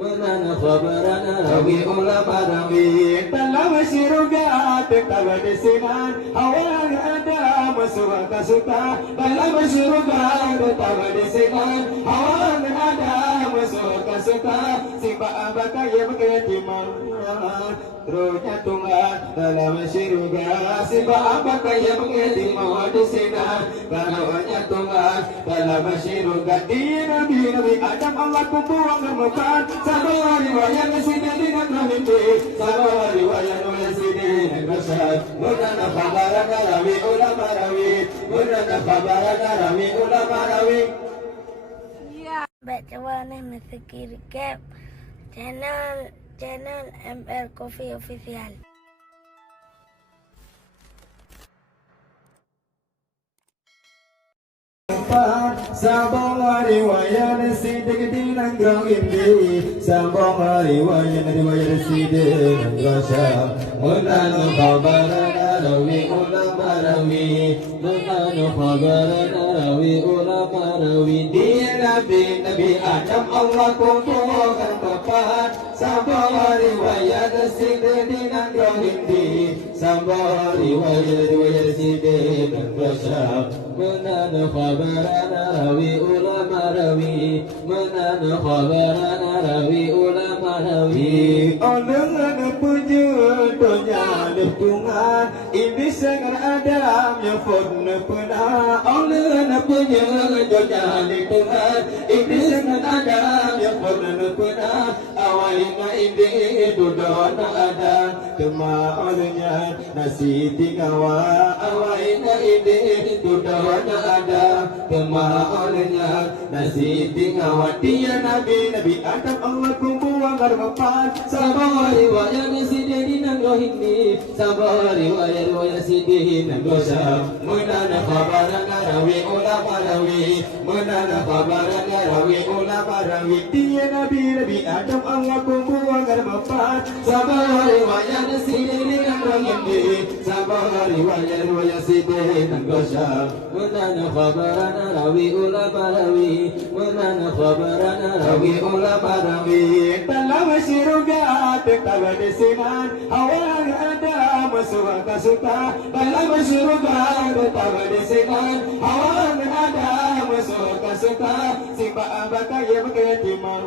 Menana khabarana rawi ulama rawi dalam syurga tetap desinan awal ada suka suka dalam syurga tetap desinan awal ada suka suka siapa abaka yang berketimah terusnya Tuhan dalam syurga siapa abaka yang berketimah desinan karunia Tuhan dalam syurga di Nabi Adam Allah kubuang memukan sama riwayat sini dengan rahimti sama riwayat sini dengan Mudana khabarana rawi ulama rawi Mudana khabarana rawi ulama rawi. Baca warna Mesti Recap channel ML Coffee Official. Sambung riwayat sidik di nanggrong ini Sambung riwayat sidik nanggrong syam Menanu khabarana rawi ulama rawi Menanu khabarana rawi ulama rawi Di Nabi Adam Allah kumpulkan papan Sambung riwayat sidik di nanggrong ini Sambung riwayat sidik nanggrong syam Menanu khabarana rawi ulama rawi Menana khabarana rawi ulama rawi Dengan puju dunia Tuhan ini sangat Adam yang pun pernah Dengan puju dunia Tuhan ini sangat Adam yang pun pernah Awalnya ini duduk ada Kemauannya nasi tinggawa Awalnya ini duduk ada kemauannya nasi tinggawa dia Nabi Adam Allah kumpulan garbapan sabar riwayat sidi nanggo hindi sabar riwayat sidi nanggo syam menana khabarana rawi ulama rawi menana khabarana rawi ulama rawi dia Nabi Adam Allah kumpulan garbapan sabar riwayat sidi nanggo hindi sabar riwayat sidi nanggo syam menana khabarana rawi ulama rawi Menana khabarana rawi ulama rawi dalam syurga tetap desinan awal ada suka suka dalam syurga tetap desinan awal ada suka suka siapa abaka yang berketimah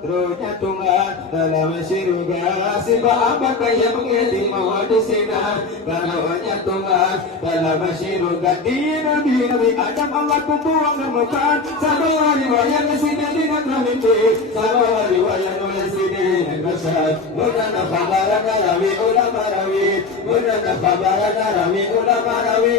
terusnya Tuhan dalam syurga siapa abaka yang berketimah desinan karunia Tuhan dalam syurga di Nabi Adam Allah kumpulkan memukan sama riwayat sini dengan rahimti sama riwayat sini dengan syad Menana khabarana rawi ulama rawi Menana khabarana rawi ulama rawi